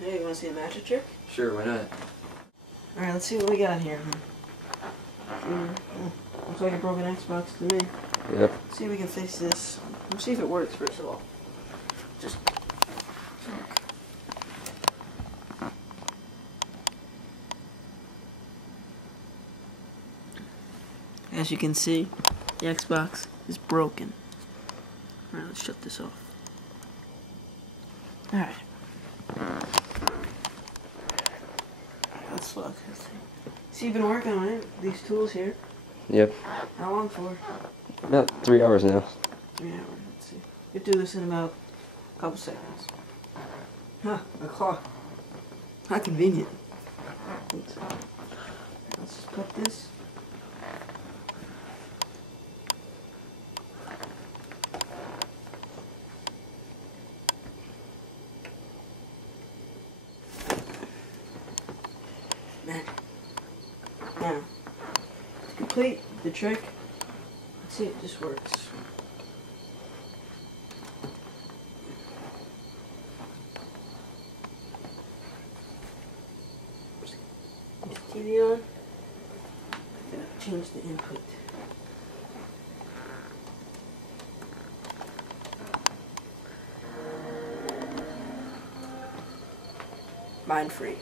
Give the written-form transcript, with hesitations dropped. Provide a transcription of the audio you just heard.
Hey, you want to see a magic trick? Sure, why not? Alright, let's see what we got here. Looks like a broken Xbox to me. Yep. Let's see if we can fix this. Let's see if it works, first of all. Just... As you can see, the Xbox is broken. Alright, let's shut this off. Alright. Let's look. See, you've been working on it. These tools here. Yep. How long for? About 3 hours now. 3 hours. Let's see. You do this in about a couple seconds. Huh, a clock. How convenient. Let's cut this. Now, to complete the trick, let's see if this works. TV on. Change the input. Mind free.